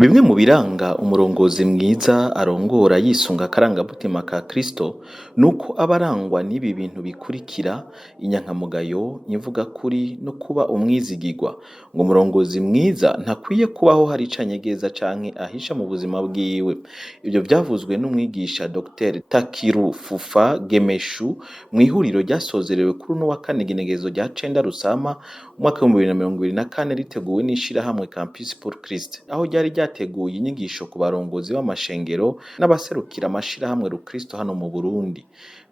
Bimwe mu biranga umurongozi mwiza arongora yisunga akarangamutima ka Kristo nuko abarangwa n'ibi bintu bikurikira: inyankamugayo, imvugakuri no kuba umwizigirwa. Ngo umurongozi mwiza ntakwiye kubaho hari icanyegeza canke ahisha mu buzima bwiwe. Ibyo byavuzwe n'umwigisha Dr. Takiru Fufa Gemeshu mu ihuriro ryasozerewe kuri uno wa kane igenekerezo rya 9 Rusama umwaka wa 2024 riteguwe n'ishirahamwe Campus pour Christ, aho ryari ryateguye inyigisho ku barongozi b'amashengero n'abaserukira amashirahamwe rukristo hano mu Burundi.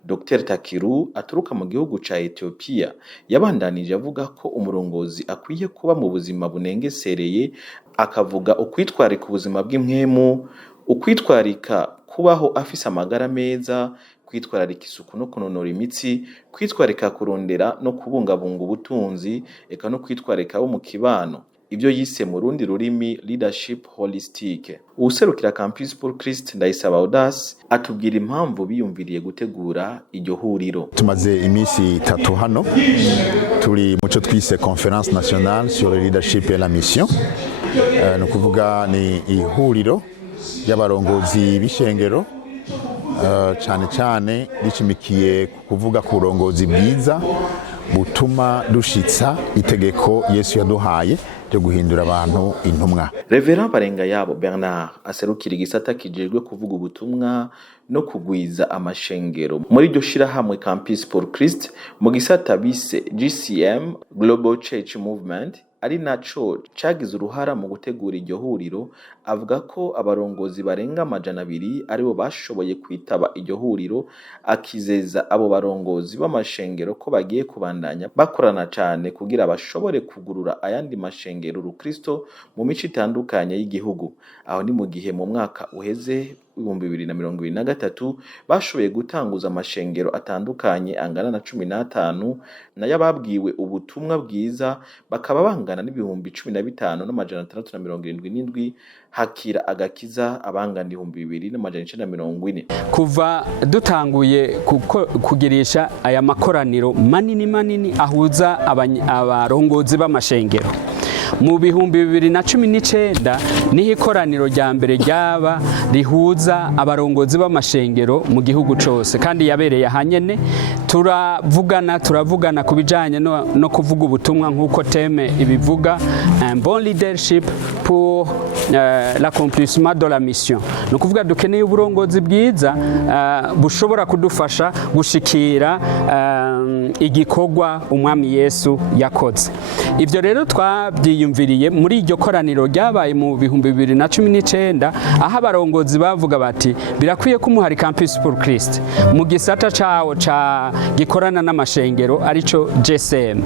Dr. Takiru aturuka mu gihugu ca Ethiopia yabandanije avuga ko umurongozi akwiye kuba mu buzima bunengesereye, akavuga ukwitwarika ubuzima bw'impwemu, ukwitwarika kubaho afise amagara meza, kwitwararika isuku no kunonora imitsi, kwitwararika kurondera no kubungabunga ubutunzi, eka no kwitwararika bo mu kibano. Ibyo yise mu rundi rurimi leadership holistique. Uwuserukira Campus pour Christ Ndayisaba Audace atubwira impamvu biyumviriye gutegura iryo huriro. Tumaze iminsi 3 hano turi muco twise Conférence nationale sur le leadership et la mission. No kuvuga ni ihuriro y'abarongozi b'ishengero cyane rishimikiye kuvuga ku burongozi bwiza butuma dushitsa itegeko Yesu yaduhaye ryo guhindura abantu intumwa. Reverend Barengayabo Bernard aserukira igisata kijejwe kuvuga ubutumwa no kugwiza amashengero muri iryo shirahamwe Campus pour Christ mu gisata bise GCM Global Church Movement, ari naco cagize uruhara mu gutegura iryo huriro. Avuga ko abarongozi barenga 200 aribo bashoboye kwitaba iryo huriro, akizeza abo barongozi b'amashengero ko bagiye kubandanya bakorana cyane kugira bashobore kugurura ayandi mashengero rukristo mu mico itandukanye y'igihugu. Aho ni mu gihe mu mwaka uheze 2023 bashoboye gutanguza amashengero atandukanye angana na 15, nayo ababwiwe ubutumwa bwiza bakaba bangana n'ibihumbi 15,677, hakira agakiza abangana 2,940. Kuva dutanguye kugirisha aya makoraniro manini ahuza abarongozi b'amashengero mu bihumbi 2019 niho ikoraniro rya mbere ryaba rihuza abarongozi b'amashengero mu gihugu cose, kandi yabereye hanyene. Turavugana kubijanye no kuvuga ubutumwa nk'uko teme ibivuga, un bon leadership pour l'accomplissement de la mission. No kuvuga dukeneye uburongozi bwiza bushobora kudufasha gushikira igikorwa umwami Yesu yakoze. Ivyo rero twabyiyumviriye muri iryo koraniro ryabaye mu bihumbi 2019, aho abarongozi bavuga bati birakwiye ko umuhari Campus pour Christ mu gisata cawo ca gikorana n'amashengero arico GCM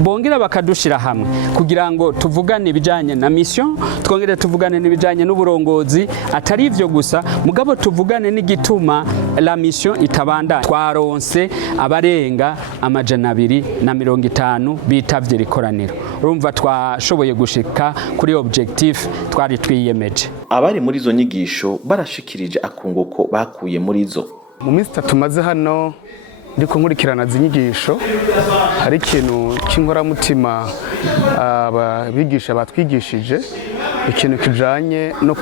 bongera bakadushira hamwe kugira ngo tuvugane ibijanye na mission, twongere tuvugane n'ibijanye n'uburongozi, atari ivyo gusa mugabo tuvugane n'igituma la mission itabanda. Twaronse abarenga 250 bitavye ikoraniro. Urumva twashoboye gushika kuri objectif twari twiyemeje. Abari muri zo nyigisho barashikirije akunguko bakuye muri zo. Mu minsi 3 maze hano ndiko nkurikirana zinyigisho, hari ikintu cy'inkoramutima ababigisha batwigishije, ikintu kijanye no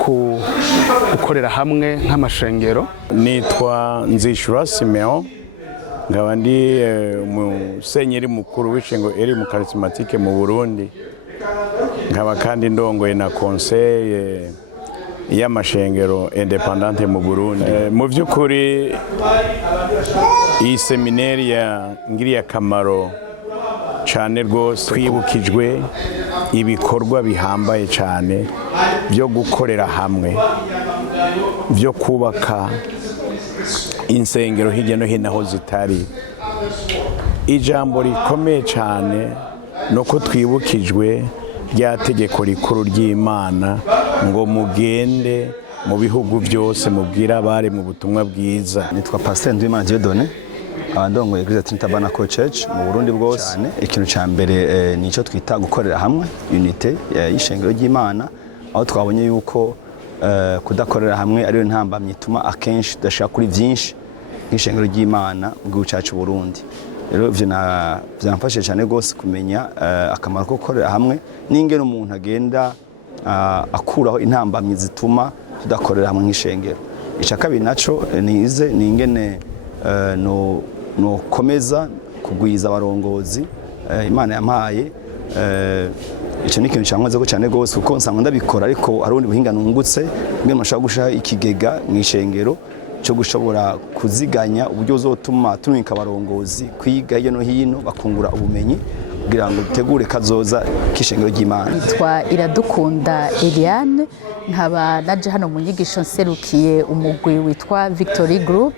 gukorera hamwe nk'amashengero. Nitwa Nzishura Simeon, nkaba ndi umusenyeri mukuru w'ishengo eri mu charismatique mu Burundi, nkaba kandi ndongoye na conseil y'amashengero independante mu Burundi. Mu by'ukuri iyi seminari ngiriye akamaro cyane rwose, twibukijwe ibikorwa bihambaye cyane byo gukorera hamwe, byo kubaka insengero hirya no hino aho zitari. Ijambo rikomeye cyane nuko twibukijwe rya tegeko rikuru ry'Imana ngo mugende mu bihugu byose mubwira abari mu butumwa bwiza. Nitwa Pastor Ndwimana Dieudonné, abandongoye Eglise Trinitabanako Church mu Burundi bwose. Ikintu ca mbere nico twita gukorera hamwe, unité y'ishengero ry'Imana, aho twabonye yuko kudakorera hamwe ariyo ntambamye ituma akenshi tudashaka kuri byinshi nk'ishengero ry'Imana mu gihugu cyacu Burundi. Rero ivyo byamfashije cyane gose kumenya akamaro ko gukorera hamwe n'ingene umuntu agenda akuraho intambamyi zituma tudakorera hamwe nk'ishengero. Icya kabiri naco ni ingene no komeza kugwiza abarongozi Imana yampaye. Icyo ni ikintu cyangwaze ko cyane gose kuko nsanga ndabikora, ariko hari ubundi buhinga nungutse ngene mashaka gushaha ikigega mw'ishengero cyo gushobora kuziganya uburyo uzotuma tunika abarongozi kwiga hirya no hino bakungura ubumenyi kugira ngo dutegure kazoza k'ishengero ry'Imana. Nitwa Iradukunda Eliane, nkaba naje hano mu nyigisho nserukiye umugwi witwa Victory Group,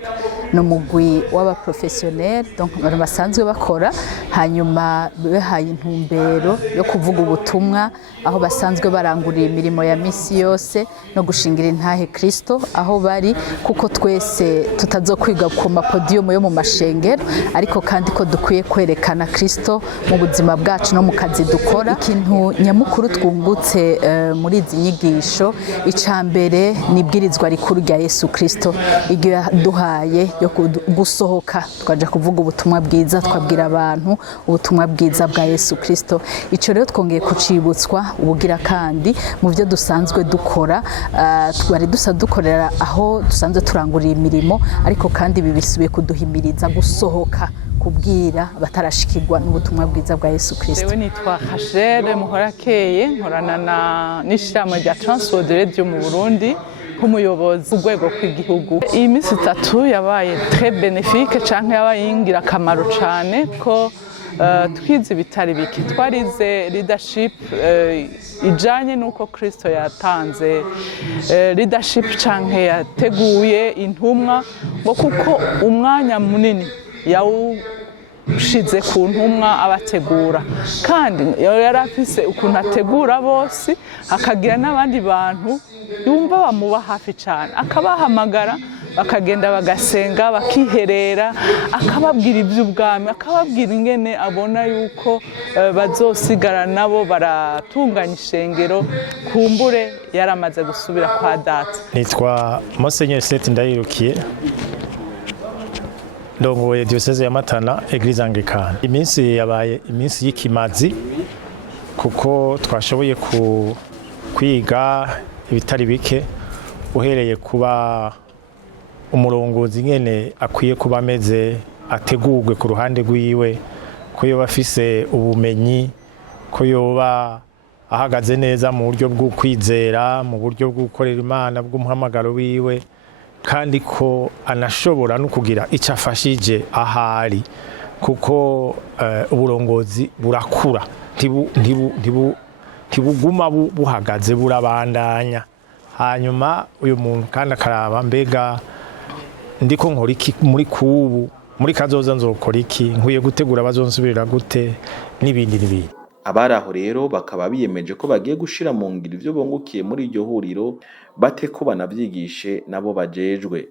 no mugwi w'abaprofessionnel donc basanzwe bakora, hanyuma behaye intumbero yo kuvuga ubutumwa aho basanzwe barangurira imirimo ya misi yose no gushingira intahe Kristo aho bari, kuko twese tutazokwiga ku mapodium yo mu mashengero, ariko kandi ko dukwiye kwerekana Kristo mu buzima bwacu no mu kazi dukora. Ikintu nyamukuru twungutse muri izi nyigisho, icambere nibwirizwa rikuru rya Yesu Kristo iryo yaduhaye yo gusohoka twaje kuvuga ubutumwa bwiza, twabwira abantu ubutumwa bwiza bwa Yesu Kristo. Ico rero twongeye kucibutswa ubugira kandi mu byo dusanzwe dukora, twari dukorera aho dusanzwe turangurira imirimo, ariko kandi bibisubiye kuduhimiriza gusohoka kubwira batarashikirwa n'ubutumwa bwiza bwa Yesu Kristo. Jewe nitwa Rachel Muhorakeye, nkorana n'ishirahamwe rya Transworld Radio mu Burundi nk'umuyobozi urwego kw'igihugu. Iyi minsi 3 yabaye très bénéfique canke yabaye ingirakamaro cane ko twize bitari bike. Twarize leadership ijanye nuko Kristo yatanze leadership canke yateguye intumwa, ngo kuko umwanya munini yawushize ku ntumwa abategura, kandi yari afise ukuntu ategura bose, akagira n'abandi bantu yumva bamuba hafi cyane, akabahamagara bakagenda bagasenga bakiherera, akababwira iby'ubwami, akababwira ingene abona yuko bazosigara nabo baratunganya ishengero, kumbure yaramaze gusubira kwa data. Nitwa Monseigneur Seth Ndayirukiye, ndongoye diocese ya Matana Eglise Anglicane. Iminsi yabaye iminsi y'ikimazi kuko twashoboye kwiga ibitari bike, uhereye kuba umurongozi ngene akwiye kuba ameze, ategurwe ku ruhande rwiwe, ko yoba afise ubumenyi, ko yoba ahagaze neza mu buryo bwo kwizera, mu buryo bwo gukorera Imana bw'umuhamagaro wiwe, kandi ko anashobora no kugira icyo afashije ahari, kuko uburongozi burakura, ntibuguma buhagaze, burabandanya. Hanyuma uyu muntu kandi akaraba mbega ndiko nkora iki muri kubu, muri kazoza nzokora iki, nkwiye gutegura bazonsubirira gute n'ibindi. Abari aho rero bakaba biyemeje ko bagiye gushira mu ngiro ivyo bungukiye muri iryo huriro, bate ko banavyigishe nabo bajejwe.